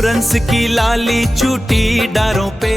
Insurance की लाली छूटी डारों पे।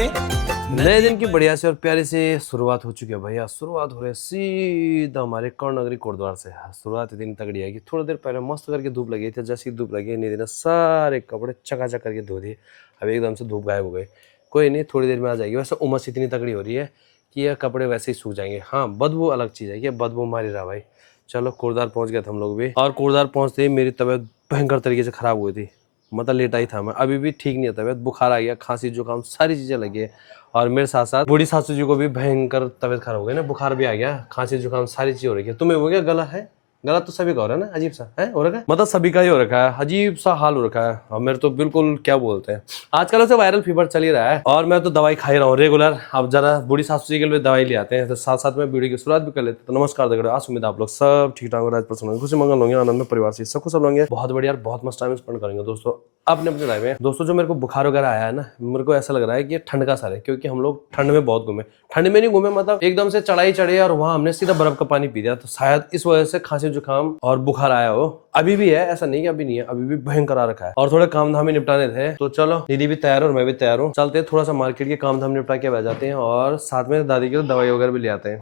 नए दिन की बढ़िया से और प्यारी से शुरुआत हो चुकी है भैया। शुरुआत हो रही है सीधा हमारे कर्णनगरी कोटद्वार से। शुरुआत इतनी तगड़ी है कि थोड़ी देर पहले मस्त करके धूप लगी थी। जैसी धूप लगी नहीं दिन सारे कपड़े चकाचक करके धो दिए। अब एकदम से धूप गायब हो गई। कोई नहीं, थोड़ी देर में आ जाएगी। वैसे उमस इतनी तगड़ी हो रही है कि यह कपड़े वैसे ही सूख जाएंगे। हाँ, बदबू अलग चीज़ है, ये बदबू मारी रहा भाई। चलो कोटद्वार पहुँच गए थे हम लोग भी, और कोटद्वार पहुँचते ही मेरी तबीयत भयंकर तरीके से ख़राब हुई थी। मतलब लेटा ही था मैं, अभी भी ठीक नहीं है तबीयत। बुखार आ गया, खांसी जुकाम सारी चीज़ें लगी है। और मेरे साथ साथ बूढ़ी सासू जी को भी भयंकर तबीयत खराब हो गई ना, बुखार भी आ गया, खांसी जुकाम सारी चीज़ हो रही है। तुम्हें हो गया? गला है? गला तो सभी का हो रहा है ना, अजीब सा है हो रखा है, मतलब सभी का ही हो रखा है, अजीब सा हाल हो रखा है। और मेरे तो बिल्कुल क्या बोलते हैं, आजकल वैसे वायरल फीवर चल ही रहा है और मैं तो दवाई खा ही रहा हूँ रेगुलर। अब जरा बूढ़ी सासू जी के लिए दवाई ले आते हैं, तो साथ साथ में वीडियो की शुरुआत भी कर लेते हैं। तो नमस्कार दगड़ो, आज उम्मीद आप लोग सब ठीक ठाक हो, प्रसन्न खुशी मंगल होंगे, आनंद में परिवार से सब कुछ होंगे। बहुत बढ़िया, बहुत मस्त टाइम स्पेंड करेंगे दोस्तों अपने अपने लाइफ में। दोस्तों जो मेरे को बुखार वगैरह आया है ना, मेरे को ऐसा लग रहा है कि ये ठंड का असर है, क्योंकि हम लोग ठंड में बहुत घूमे। ठंड में नहीं घूमे, मतलब एकदम से चढ़ाई चढ़े और वहां हमने सीधा बर्फ का पानी पी दिया, तो शायद इस वजह से खांसी जुकाम और बुखार आया हो। अभी भी है, ऐसा नहीं कि अभी नहीं है, अभी भी भयंकर आ रखा है। और थोड़े काम धाम निपटाने थे, तो चलो दीदी भी तैयार हो और मैं भी तैयार हूँ, चलते हैं थोड़ा सा मार्केट के काम धाम निपटा के बह जाते हैं, और साथ में दादी के दवाई वगैरह भी ले आते हैं।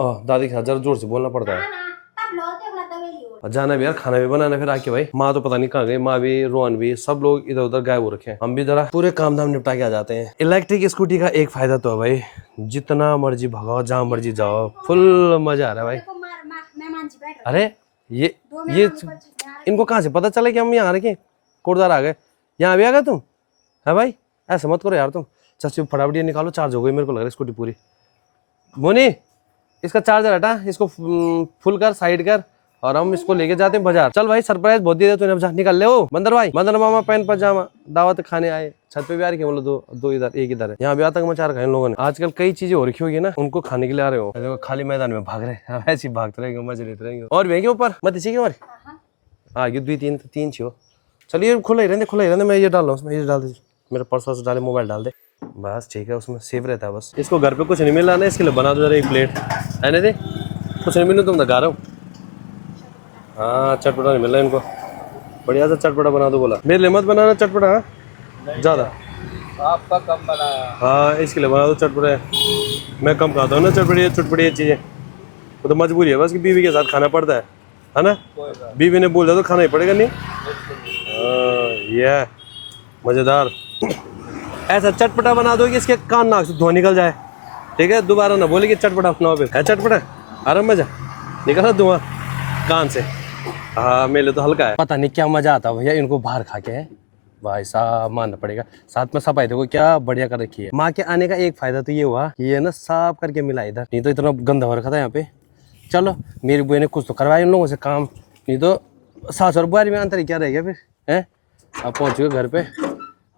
दादी के साथ जरा जोर से बोलना पड़ता है। जाना भी यार, खाना भी बनाना फिर आके भाई। माँ तो पता नहीं कहाँ गई, माँ भी रोहन भी सब लोग इधर उधर गायब हो रखे हैं। हम भी जरा पूरे काम धाम निपटा के आ जाते हैं। इलेक्ट्रिक स्कूटी का एक फायदा तो है भाई, जितना मर्जी भगाओ, जहाँ मर्जी जाओ, फुल मजा आ रहा है भाई। अरे ये इनको कहाँ से पता चला कि हम यहाँ आ रहे, कोटद्वार आ गए? यहाँ भी आ गए तुम? है भाई, ऐसा मत करो यार तुम। चाची फटाफट ये निकालो, चार्ज हो गई मेरे को लग रहा है स्कूटी पूरी। मोनी, इसका चार्जर हटा, इसको फुल कर, साइड कर, और हम इसको लेके जाते हैं बाजार। चल भाई, सरप्राइज बहुत दे दे तूने। अब निकल ले। ओ बंदर भाई, बंदर मामा पैन पजामा दावत खाने आए। छत पे भी आ रही है, मतलब दो इधर एक इधर है। यहाँ भी आतंक मचा रखा है इन लोगों ने। आजकल कई चीजें हो रखी होगी ना, उनको खाने के लिए आ रहे हो। देखो खाली मैदान में भाग रहे, ऐसे भागते रहेंगे, मजे लेते रहेंगे। और भी ऊपर मत इसी के और आगे दो तीन छो। चलिए खुला ही रहने, मैं ये डाल रहा हूँ उसमें, ये डाल दीजिए। मेरा पर्स डाले, मोबाइल डाल दे, बस ठीक है, उसमें सेफ रहता है बस। इसको घर पे कुछ नहीं मिल रहा ना, इसके लिए बना दो जरा एक प्लेट। है दे कुछ नहीं मिलू, तुम गा रहा हूँ। हाँ, चटपटा नहीं मिल रहा इनको, बढ़िया सा चटपटा बना दो बोला। मेरे लिए मत बनाना चटपटा, ज़्यादा आपका कम बनाया। हाँ, इसके लिए बना दो चटपटे। मैं कम खाता हूँ ना चटपटी चीज़ें, वो तो मजबूरी है बस कि बीवी के साथ खाना पड़ता है ना। बीवी ने बोल दिया तो खाना ही पड़ेगा। नहीं ये मज़ेदार ऐसा चटपटा बना दो कि इसके कान नाक से धुआं निकल जाए, ठीक है? दोबारा ना बोले कि चटपटा अपनाओ, फिर है चटपटा आराम मजा निकला धुआं कान से। हाँ, मेले तो हल्का है, पता नहीं क्या मजा आता है भैया इनको बाहर खा के। है भाई साहब, मानना पड़ेगा। साथ में सफाई देखो क्या बढ़िया कर रखी है। माँ के आने का एक फायदा तो ये हुआ कि ये ना साफ करके मिला इधर, नहीं तो इतना गंदा हो रखा था यहाँ पे। चलो मेरी बुआ ने कुछ तो करवाया इन लोगों से काम, नहीं तो सास और बुआरी में अंतर ही क्या रह गया फिर। है अब पहुँच गए घर पे,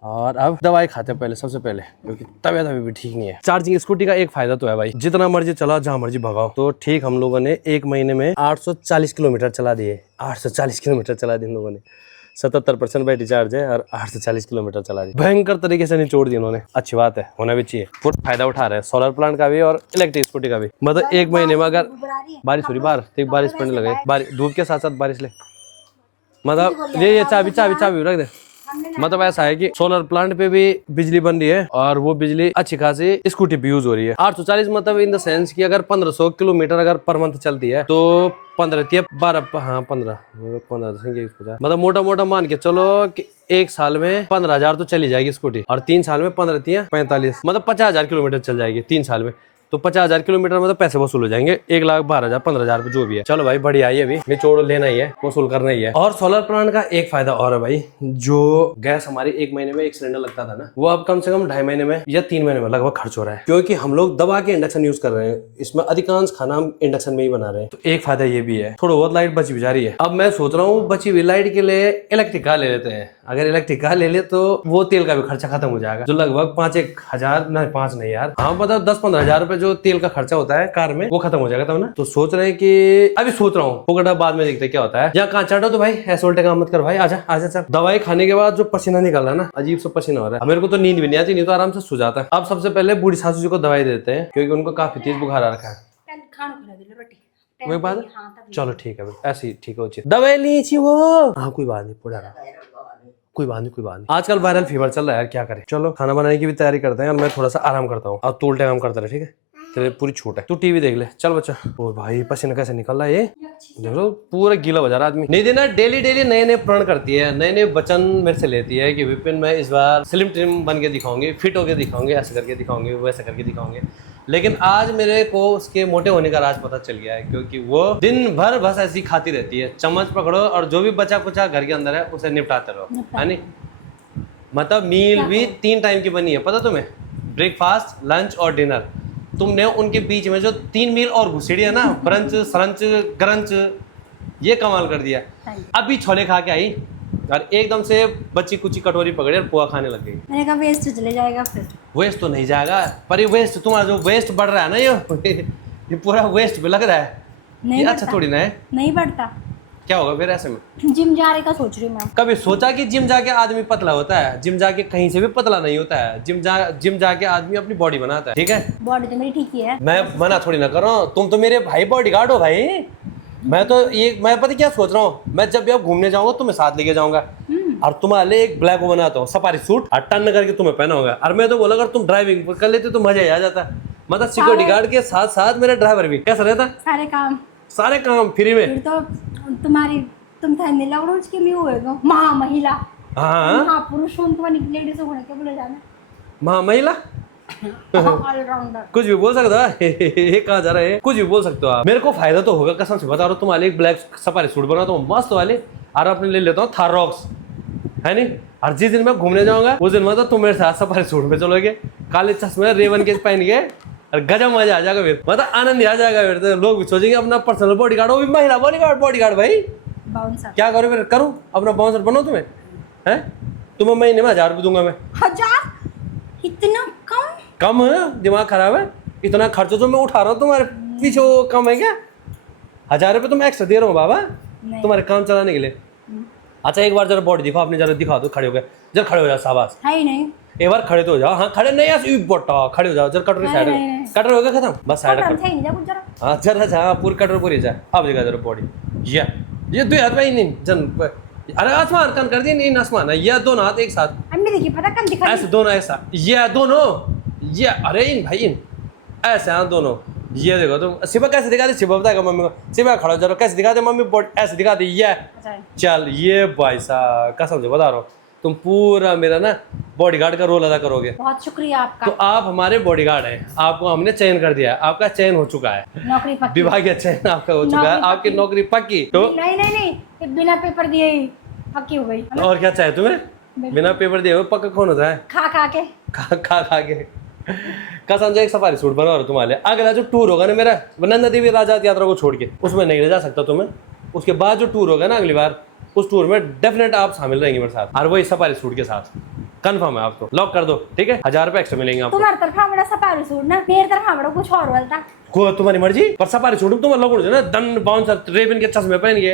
और अब दवाई खाते हैं पहले, सबसे पहले, क्योंकि तबीयत अभी भी ठीक नहीं है। चार्जिंग स्कूटी का एक फायदा तो है भाई, जितना मर्जी चलाओ, जहाँ मर्जी भगाओ। तो ठीक हम लोगों ने एक महीने में 840 किलोमीटर चला दिए। 840 किलोमीटर चला दिए इन लोगों ने। 77% बैटरी चार्ज है और 840 किलोमीटर चला दी। भयंकर तरीके से निचोड़ दी उन्होंने। अच्छी बात है, होना भी चाहिए। पूरा फायदा उठा रहे हैं सोलर प्लांट का भी और इलेक्ट्रिक स्कूटी का भी। मतलब एक महीने में अगर बारिश हो रही, बाहर तो बारिश पड़ने लगे, धूप के साथ साथ बारिश ले, मतलब ये चाबी रख दे। मतलब ऐसा है कि सोलर प्लांट पे भी बिजली बन रही है और वो बिजली अच्छी खासी स्कूटी पे यूज हो रही है। 840 मतलब इन द सेंस कि अगर 1500 किलोमीटर अगर पर मंथ चलती है तो 15 12 हाँ 15 मतलब मोटा मोटा मान के चलो कि एक साल में 15,000 तो चली जाएगी स्कूटी, और 3 साल में 15 45, मतलब 50,000 किलोमीटर चल जाएगी 3 साल में। तो 50,000 किलोमीटर मतलब पैसे वसूल हो जाएंगे, 1,12,000 15,000 जो भी है। चलो भाई बढ़िया है, ये भी निचोड़ लेना ही है, वसूल करना ही है। और सोलर प्लांट का एक फायदा और है भाई, जो गैस हमारी एक महीने में एक सिलेंडर लगता था ना, वो अब कम से कम 2.5 महीने में या 3 महीने में लगभग खर्च हो रहा है, क्योंकि हम लोग दबा के इंडक्शन यूज कर रहे हैं। इसमें अधिकांश खाना हम इंडक्शन में ही बना रहे हैं। तो एक फायदा ये भी है, थोड़ा बहुत लाइट बची भी जा रही है। अब मैं सोच रहा हूँ बची हुई लाइट के लिए इलेक्ट्रिक कार ले लेते हैं। अगर इलेक्ट्रिक कार ले ले तो वो तेल का भी खर्चा खत्म हो जाएगा, जो लगभग 5-1,000 ना 5 नहीं यार, हाँ मतलब 10-15,000 रुपए जो तेल का खर्चा होता है कार में, वो खत्म हो जाएगा तब ना। तो सोच रहे हैं कि अभी सोच रहा हूँ पुगड़ा बाद में देखते क्या होता है। यहाँ कहाँ चढ़ो तो भाई ऐसे उल्टे काम मत कर भाई, आजा आजा चल। दवाई खाने के बाद जो पसीना निकल रहा है ना, अजीब सा पसीना हो रहा है। मेरे को तो नींद भी नहीं आती, नहीं तो आराम से सो जाता है। अब सबसे पहले बूढ़ी सासू जी को दवाई देते हैं, क्योंकि उनको काफी तेज बुखार आ रखा है। वही बात, चलो ठीक है ऐसी ठीक है, दवाई लीजिए वो, हाँ कोई बात नहीं, पूरा कोई बात नहीं, कोई बात नहीं। आजकल वायरल फीवर चल रहा है यार, क्या करें। चलो खाना बनाने की भी तैयारी करते हैं और मैं थोड़ा सा आराम करता हूँ। अब तू उल्टे काम करता रहे, ठीक है? तेरे पूरी छूट है, तू टीवी देख ले। चल बच्चा। ओ भाई पसीना कैसे निकल रहा है ये, देख लो पूरा गीला हो जा रहा आदमी। नहीं देना, डेली डेली नए नए प्रण करती है, नए नए वचन मेरे से लेती है कि विपिन मैं इस बार स्लिम ट्रिम बन के दिखाऊंगी, फिट होके दिखाऊंगी, ऐसे करके दिखाऊंगी, वैसे करके दिखाऊंगी। लेकिन आज मेरे को उसके मोटे होने का राज पता चल गया है, क्योंकि वो दिन भर बस ऐसी खाती रहती है। चम्मच पकड़ो और जो भी बचा कुचा घर के अंदर है उसे निपटाते रहो, है नहीं? मतलब मील भी 3 टाइम की बनी है, पता तुम्हें? ब्रेकफास्ट, लंच और डिनर। तुमने उनके बीच में जो 3 मील और घुसेड़ी है ना, ब्रंच, सरंच, ग्रंच, ये कमाल कर दिया। अभी छोले खा के आई और एकदम से बच्ची कुची कटोरी पकड़ी और पोहा खाने लग गई। मैंने कहा वेस्ट चले जाएगा फिर। वेस्ट तो नहीं जाएगा, पर ये वेस्ट तुम्हारा जो वेस्ट बढ़ रहा है ना, ये पूरा वेस्ट पे लग रहा है। नहीं ये बढ़ता। अच्छा थोड़ी ना है। नहीं बढ़ता। क्या होगा फिर ऐसे में? जिम जाने का सोच रही हूँ मैं। कभी सोचा कि जिम जाके आदमी पतला होता है? जिम जाके कहीं से भी पतला नहीं होता है। जिम जाके आदमी अपनी बॉडी बनाता है, ठीक है? बॉडी तो मेरी ठीक ही है। मैं मना थोड़ी ना कर रहा हूँ, तुम तो मेरे भाई बॉडीगार्ड हो भाई। मैं पता क्या सोच रहा हूँ, मैं जब भी अब घूमने जाऊंगा तुम्हें साथ लेके जाऊंगा और तुम्हारे लिए एक ब्लैक बनाता हूँ सफारी सूट और टन करके तुम्हें पहना होगा। और मैं तो बोला अगर तुम ड्राइविंग कर लेते तो मजा ही आ जाता। मतलब सिक्योरिटी गार्ड के साथ साथ मेरा ड्राइवर भी कैसा रहता? सारे काम फ्री में। फिर तो तुम था नीला उड़ोज के में होएगा महामहिला। हाँ महापुरुष लेडीज होने के बोले जाना महिला ऑलराउंडर। कुछ भी बोल सकता है। ये कहा जा रहा है, कुछ भी बोल सकते हो आप। मेरे को फायदा तो होगा, कसम से बता रहा हूँ। तुम्हारे एक ब्लैक सफारी सूट बनाता हूँ मस्त वाले और अपने ले लेता हूँ थार रॉक्स, है नहीं? और जिस दिन मैं घूमने जाऊंगा उस दिन मतलब तुम मेरे साथ सफारी सूट में चलोगे, काले चश्मे रेवन के पहन के, और गजब मजा आ जाएगा। फिर मतलब आनंद आ जाएगा। फिर तो लोग भी सोचेंगे अपना पर्सनल बॉडीगार्ड, वो भी महिला बॉडीगार्ड भाई। बाउंसर क्या करो फिर? करूँ अपना बाउंसर बनो तुम्हें, है? तुम्हें महीने में 1000 रुपये दूंगा मैं। 1000? इतना कम है? दिमाग खराब है? इतना खर्च जो मैं उठा रहा हूँ तुम्हारे पीछे वो कम है क्या? 1000 रुपये तो मैं एक्स्ट्रा दे रहा हूँ बाबा तुम्हारे काम चलाने के लिए। अच्छा एक बार जरा बॉडी दिखाओ अपनी, जरा दिखा दो। खड़े हो गए, जरा खड़े हो जाओ, शाबाश। है ही नहीं। एक बार खड़े तो हो जाओ। हाँ खड़े नहीं यार, बोटा खड़े हो जाओ। जरा कटोरी साइड नहीं। कटर हो गया खत्म, बस साइड थे नहीं जा कुछ जरा। हाँ जरा हाँ पूरी कटर पूरी जा। अब देखा जरा बॉडी, ये 2 हाथ में ही नहीं जन। अरे आसमान कन कर दिया, नहीं आसमान है, ये दोनों हाथ एक साथ। अम्मी देखिए पता कम दिखा ऐसे दोनों ऐसा, ये दोनों, ये अरे इन भाई इन ऐसे हाँ दोनों। ये देखो तुम शिवा कैसे दिखाते, शिवा बताएगा मम्मी को। शिवा खड़ा जरा कैसे दिखाते मम्मी, बॉडी ऐसे दिखाते। ये चल ये भाई साहब कसम से बता रहा हूँ, तुम पूरा मेरा ना बॉडीगार्ड का रोल अदा करोगे। बहुत शुक्रिया आपका। तो आप हमारे बॉडीगार्ड हैं, आपको हमने चयन कर दिया है, आपका चयन हो चुका है, नौकरी पक्की। विभागीय चयन आपका हो चुका है, आपकी नौकरी पक्की। तो नहीं बिना पेपर दिए ही पक्की हो गई। और क्या चाहिए तुम्हें? बिना पेपर दिए हुए पक्का कौन होता है? खा के कसम से एक सफारी सूट बना रहा तुम्हारे लिए। अगला जो टूर होगा ना मेरा नंदा देवी राजात यात्रा को छोड़ के, उसमें नहीं ले जा सकता तुम्हें। उसके बाद जो टूर होगा ना अगली बार, उस टूर में डेफिनेट आप शामिल रहेंगे मेरे साथ, और वही सफारी सूट के साथ। कंफर्म है आपको, लॉक कर दो, ठीक है? 1000 रुपये एक्स्ट्रा मिलेंगे आपको। तुम्हारी तरफ बड़ा सफारी सूट ना, मेरी तरफ बड़ा कुछ और बोलता। को तुम्हारी मर्जी, पर सफारी सूट तुम्हारा लोग ना दन बाउंसर रेबिन के चश्मे पहन के।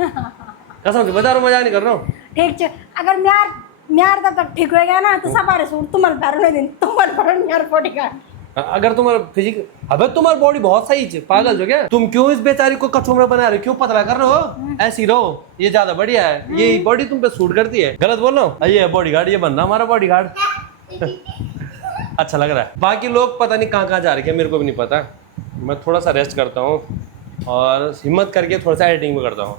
कसम से बता रहा हूँ, मजा नहीं कर रहा हूँ। ठीक है, अगर म्यार तक ठीक हो गया ना तो सफारी सूट तुम्हारे पैर में दिन तुम्हारे पैर म्यार बॉडीगार्ड। अगर तुम्हारा फिजिक, अबे तुम्हारी बॉडी बहुत सही है, पागल हो क्या तुम? क्यों इस बेचारी को कचुमरा बना रहे हो? क्यों पतला कर रहे हो? ऐसी रहो, ये ज्यादा बढ़िया है, ये बॉडी तुम पे सूट करती है। गलत बोल रहा हूँ? ये बॉडीगार्ड, ये बनना हमारा बॉडीगार्ड। अच्छा लग रहा है। बाकी लोग पता नहीं कहाँ जा रहे हैं, मेरे को भी नहीं पता। मैं थोड़ा सा रेस्ट करता हूँ और हिम्मत करके थोड़ा सा एडिटिंग भी करता हूँ।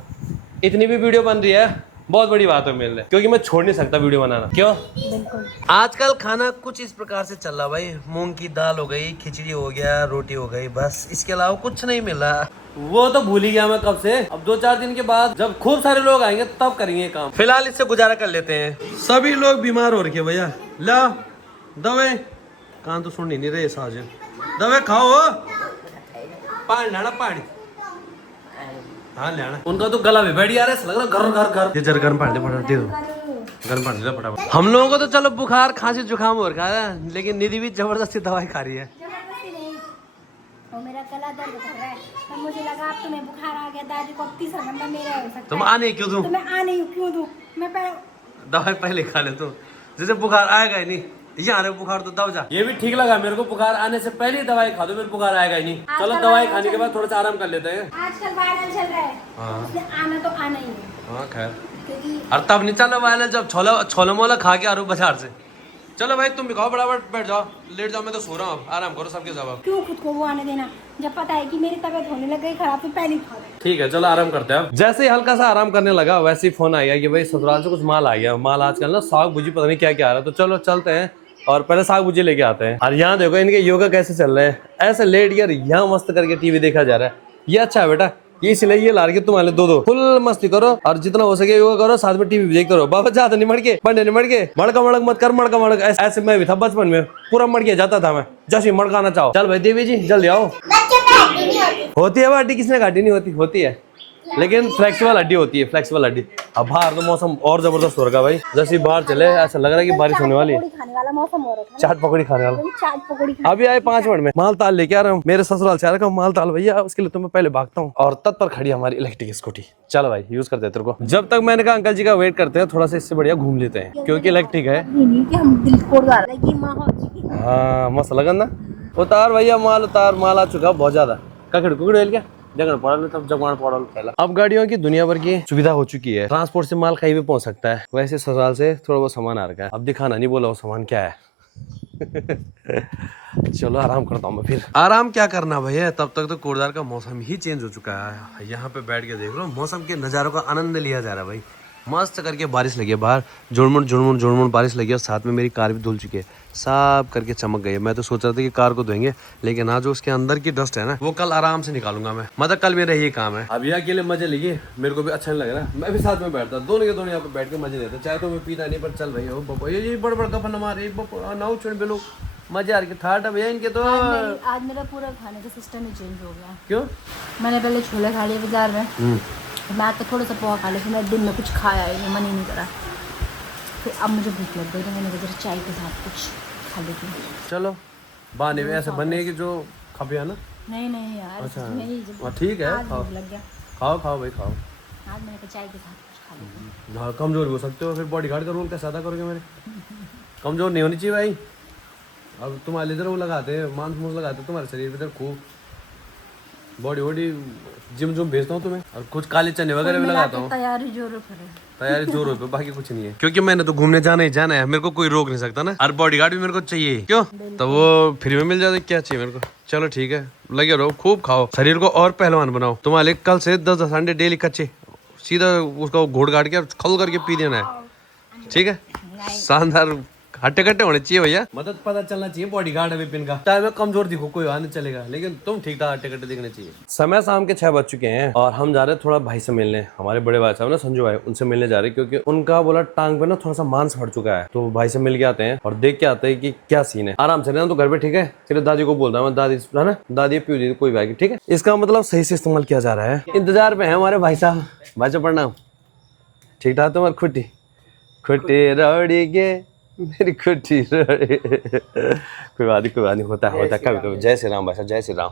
इतनी भी वीडियो बन रही है बहुत बड़ी बात है मेरे लिए, क्योंकि मैं छोड़ नहीं सकता वीडियो बनाना। क्यों? बिल्कुल। आजकल खाना कुछ इस प्रकार से चल रहा भाई, मूंग की दाल हो गई, खिचड़ी हो गया, रोटी हो गई, बस इसके अलावा कुछ नहीं मिल रहा। वो तो भूल ही गया मैं कब से। अब 2-4 दिन के बाद जब खूब सारे लोग आएंगे तब करेंगे काम। फिलहाल इससे गुजारा कर लेते हैं। सभी लोग बीमार हो रखे भैया। ला दवे कान तो सुन नहीं रहे साज, दवे खाओ, पानी लाना पानी। हाँ लेना। उनका तो गला भी बैठ जा रहा है, लग रहा घर। ये जरा गर्म पानी दे दो, गर्म पानी दे फटाफट। हम लोगों को तो चलो बुखार खांसी जुकाम हो रखा है, लेकिन निधि भी जबरदस्ती दवाई खा रही है। जबरदस्ती नहीं, वो मेरा गला दर्द कर रहा है, तो मुझे लगा अब तुम्हें बुखार आ गया, दादी को 30 घंटा मेरा हो सकता है। तुम आने क्यों दूं? तुम्हें आने क्यों दूं? मैं दवाई पहले खा ले तुम, जैसे बुखार आएगा ही नहीं। ये आ रहे बुखार तो दब जा। ये भी ठीक लगा मेरे को, बुखार आने से पहले दवाई खा दो, फिर बुखार आएगा ही नहीं। चलो दवाई खाने के बाद थोड़ा सा आराम कर लेते हैं। आजकल वायरल चल रहा है, हाँ। इसलिए आना तो आना ही है। हाँ खैर क्योंकि और तब नहीं चलो वाले जब छोला छोला मोला खा के आ रहा हूँ बाजार से। चलो भाई तुम भी खाओ, बराबर बैठ जाओ, लेट जाओ, मैं तो सो रहा हूँ, आराम करो सबके सब। क्यों खुद को वो आने देना, जब पता है कि मेरी तबीयत होने लग गई खराब तो पहले ही खा दे। ठीक है चलो आराम करते हैं। जैसे ही हल्का सा आराम करने लगा वैसे ही फोन आ गया कि भाई ससुराल से कुछ माल आ गया। माल आजकल ना साग भुजी पता नहीं क्या क्या आ रहा है, तो चलो चलते हैं और पहले साग भुजी लेके आते हैं। और यहाँ देखो इनके योगा कैसे चल रहे हैं, ऐसे लेट कर यहाँ मस्त करके टीवी देखा जा रहा है। ये अच्छा है बेटा, ये इसलिए ये ला रही तुम्हारे दो फुल मस्ती करो और जितना हो सके योगा करो, साथ में टीवी भी देखते रहो। बाबा ज्यादा नहीं मड़के, बंडे नहीं मड़के, मड़का मड़क मत कर, मड़का मड़क ऐसे मैं भी था बचपन में, पूरा मड़के जाता था मैं, जैसे मड़काना चाहो। चल भाई देवी जी जल्दी आओ। होती है हड्डी, किसने हड्डी नहीं होती, होती है लेकिन फ्लेक्सिबल हड्डी होती है, फ्लेक्सिबल हड्डी। अब बाहर तो मौसम और जबरदस्त हो रहा है भाई, जैसे बाहर चले ऐसा लग रहा है कि बारिश होने वाली है। खाने वाला मौसम हो रहा है, चाट पकौड़ी खाने वाला। चाट पकौड़ी अभी आए 5 मिनट में माल ताल लेके आ रहा हूँ, मेरे ससुराल से आ रहा हूँ माल ताल भैया, उसके लिए तो मैं पहले भागता हूँ। और तत्पर खड़ी हमारी इलेक्ट्रिक स्कूटी। चलो भाई यूज करते हैं तेरे को। जब तक मैंने कहा अंकल जी का वेट करते हैं, थोड़ा सा इससे बढ़िया घूम लेते हैं क्योंकि इलेक्ट्रिक है। हाँ मस्त लगन ना। उतार भैया माल उतार, माल आ चुका बहुत ज्यादा। ककड़ कुकड़ क्या अब गाड़ियों की दुनिया भर की सुविधा हो चुकी है, ट्रांसपोर्ट से माल कहीं भी पहुंच सकता है। वैसे ससुराल से थोड़ा बहुत सामान आ रखा है, अब दिखाना नहीं बोला वो सामान क्या है। चलो आराम करता हूँ मैं फिर। आराम क्या करना भैया, तब तक तो कोटद्वार का मौसम ही चेंज हो चुका है। यहाँ पे बैठ के देख लो मौसम के नज़ारों का आनंद लिया जा रहा है भाई। मस्त करके बारिश लगी है बाहर, जुड़मुड़ जुड़मुड़ जुड़मुड़ बारिश लगी है और साथ में मेरी कार भी धुल चुकी है, साफ करके चमक गई है। मैं तो सोच रहा था कि कार को धोएंगे, लेकिन आज जो उसके अंदर की डस्ट है ना वो कल आराम से निकालूंगा मैं, मतलब कल मेरा यही काम है। अभी अकेले मजे लिए मेरे को भी अच्छा नहीं लग रहा, मैं भी साथ में बैठता, दोनों के दोनों यहाँ पे बैठ के मजे लेते। चाहे तो मैं पीता नहीं पर चल भैया बपो ये बड़ बड़ कपन हमारे नाव छोड़ बेलो मजे आ रहे ठाट भैया इनके तो। आज मेरा पूरा खाने का सिस्टम ही चेंज हो गया। क्यों? मैंने पहले छोले खा लिए बाजार में, मैं तो थोड़ा सा पोहा खा लिया, मैं दिन में कुछ खाया ही नहीं, मन ही नहीं करा। फिर अब मुझे भूख लग गई तो मैंने कहा चाय के साथ कुछ खा लेती हूँ। चलो बहाने में ऐसे बनने की जो खा पिया ना। नहीं यार, अच्छा ठीक है, भूख लग गया, खाओ खाओ भाई खाओ। आज मैंने कहा चाय के साथ कुछ खा लेती हूँ। कमजोर भी हो सकते हो, फिर बॉडी गार्ड का रोल कैसे अदा करोगे मेरे? कमजोर नहीं होनी चाहिए भाई। अब तुम्हारे इधर वो लगाते हैं मांस मूस लगाते हैं तुम्हारे शरीर पे, इधर खूब बॉडी वॉडी जिम जुम भेजता हूँ तुम्हें, और कुछ काले चने वगैरह भी लगाता हूँ। तैयारी जोरों पे, बाकी कुछ नहीं है क्योंकि मैंने तो घूमने जाना ही जाना है, मेरे को कोई रोक नहीं सकता ना। और बॉडीगार्ड भी मेरे को चाहिए, क्यों? तो वो फ्री में मिल जाता, क्या चाहिए मेरे को। चलो ठीक है लगे रहो, खूब खाओ, शरीर को और पहलवान बनाओ। तुम्हारे कल से 10-10 अंडे डेली कच्चे सीधा उसका घोड़ काट के खल करके पी देना है, ठीक है? शानदार हट्टे कट्टे होने चाहिए भैया, मदद पता चलना चाहिए बॉडीगार्ड है विपिन का। चाहे मैं कमजोर दिखो कोई नहीं चलेगा, लेकिन तुम ठीक ठाक हट्टे कट्टे दिखने चाहिए। समय शाम के 6 बज चुके हैं और हम जा रहे हैं थोड़ा भाई से मिलने, हमारे बड़े भाई साहब ना संजू भाई, उनसे मिलने जा रहे हैं क्योंकि उनका बोला टांग पे ना थोड़ा सा मांस फट चुका है। तो भाई से मिल के आते हैं और देख के आते हैं कि क्या सीन है। आराम से रहना तो घर पे, ठीक है? फिर दादी को बोलता है, दादी है ना, दादी प्यू दी कोई भाई, ठीक है? इसका मतलब सही से इस्तेमाल किया जा रहा है। इंतजार पे है हमारे भाई साहब। भाई साहब प्रणाम। ठीक ठाक तुम्हारी खुट्टी खुट्टी रौड़ी गे मेरी खुट्टी कोई बात नहीं, होता है कभी कभी। जय श्री राम भाई साहब, जय श्री राम।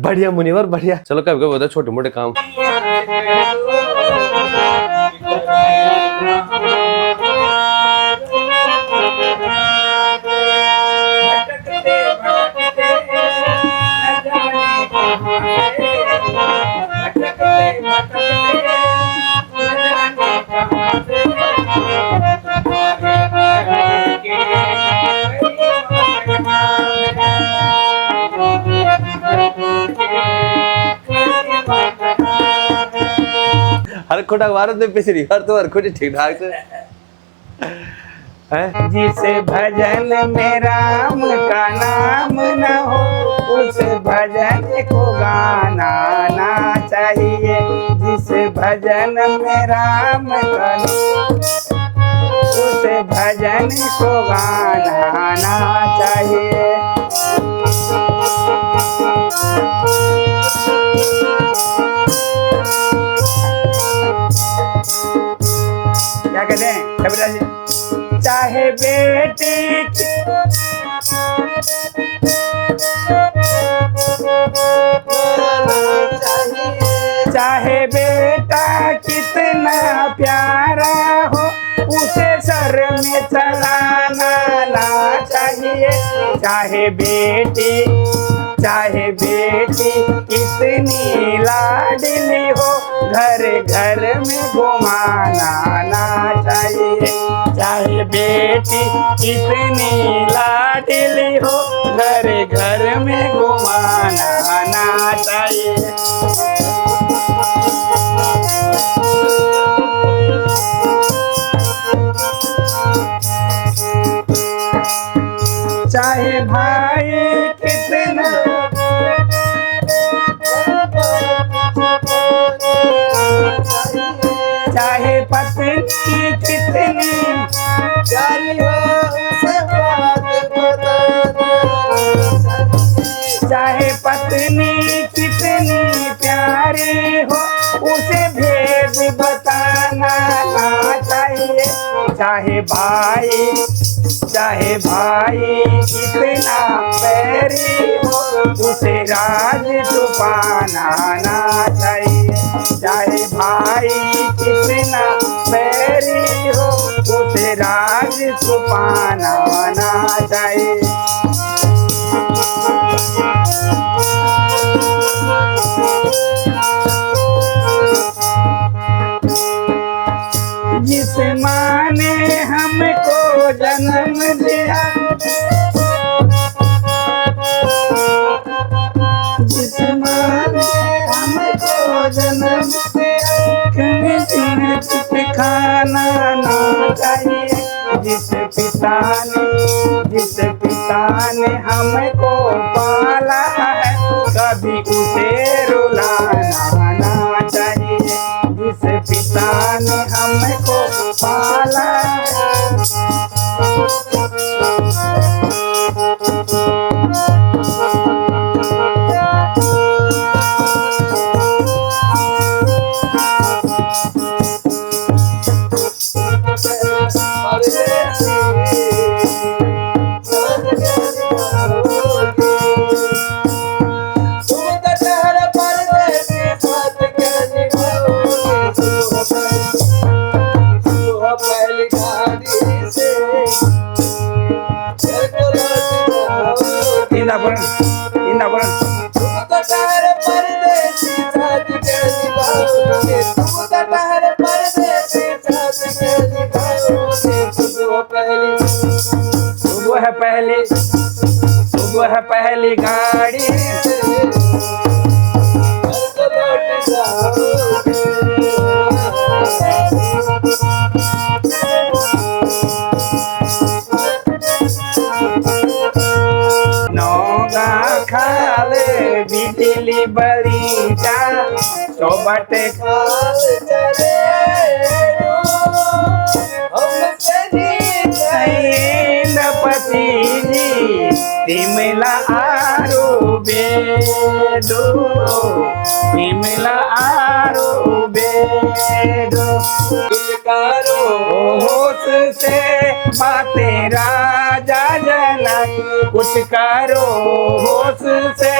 बढ़िया मुनिवर बढ़िया। चलो कभी कभी होता है छोटे मोटे काम। हर खोटा भारत में पिछड़ी हर तो हर खोटी ठीक ठाक से है। जिसे भजन में राम का नाम न हो उस भजन को गाना ना चाहिए। जिस भजन में राम का उस भजन को गाना ना चाहिए। क्या कहते हैं कबीरा जी? चाहे बेटी चाहे बेटा कितना प्यारा हो उसे सर में चलाना ना चाहिए। चाहे बेटी चाहे बेटी कितनी लाडली हो, घर घर में घुमाना आना चाहिए। चाहे बेटी कितनी लाडली हो, घर घर में घुमाना आना चाहिए। चाहे भाई कितना चाहे पत्नी कितनी प्यारी हो, उसे बात बताना। चाहे पत्नी कितनी प्यारी हो, उसे भेद बताना चाहिए। चाहे भाई कितना बैरी हो, उसे राज छुपाना ना चाहिए। चाहे भाई कितना बैरी हो, उसे राज छुपाना ना चाहिए। जिस माँ ने हमको जन्म दिया, जिस माँ ने हमको जन्म दिया, कहीं खाना ना चाहिए। जिस पिता ने हमको पाला है, कभी उसे रुलाना ना चाहिए। जिस पिता ने हमको पाला सुबह पहली गाड़ी नौगा खाले बिजली बड़ी जा चौबटे पति जी तिमला आरो बेडो, तिमला आरो बेडो। होश से बातें राजा जनक, कुछ करो होश से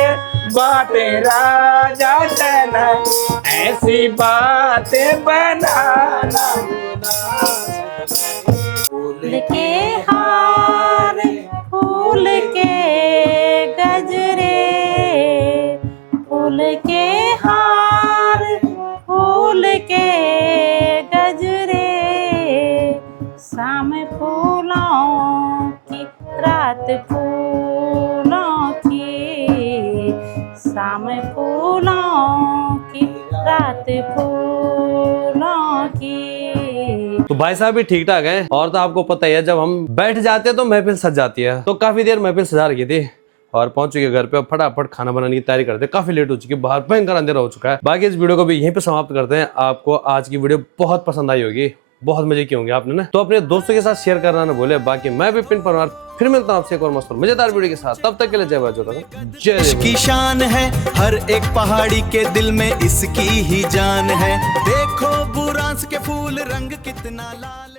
बातें राजा जनक, ऐसी बातें बनाना। फूल के हार फूल के गजरे, फूल के हार फूल के गजरे, शाम फूलों की रात फूलों की, शाम फूलों की रात फूलों की। तो भाई साहब भी ठीक ठाक हैं। और तो आपको पता ही है, जब हम बैठ जाते हैं तो महफिल सज जाती है। तो काफी देर महफिल सजा रखी थी और पहुंच चुके घर पे। अब फटाफट खाना बनाने की तैयारी करते हैं। काफी लेट हो चुकी है, बाहर भयंकर अंधेरा हो चुका है। बाकी इस वीडियो को भी यहीं पे समाप्त करते हैं। आपको आज की वीडियो बहुत पसंद आई होगी, बहुत मजे किए होंगे आपने ना। तो अपने दोस्तों के साथ शेयर करना ना भूले। बाकी मैं विपिन परमार फिर मिलता हूँ आपसे एक और मस्त और मजेदार वीडियो के साथ। तब तक के लिए जय बाजोता, जय की शान है, हर एक पहाड़ी के दिल में इसकी ही जान है। देखो बुरांस के फूल रंग कितना लाल।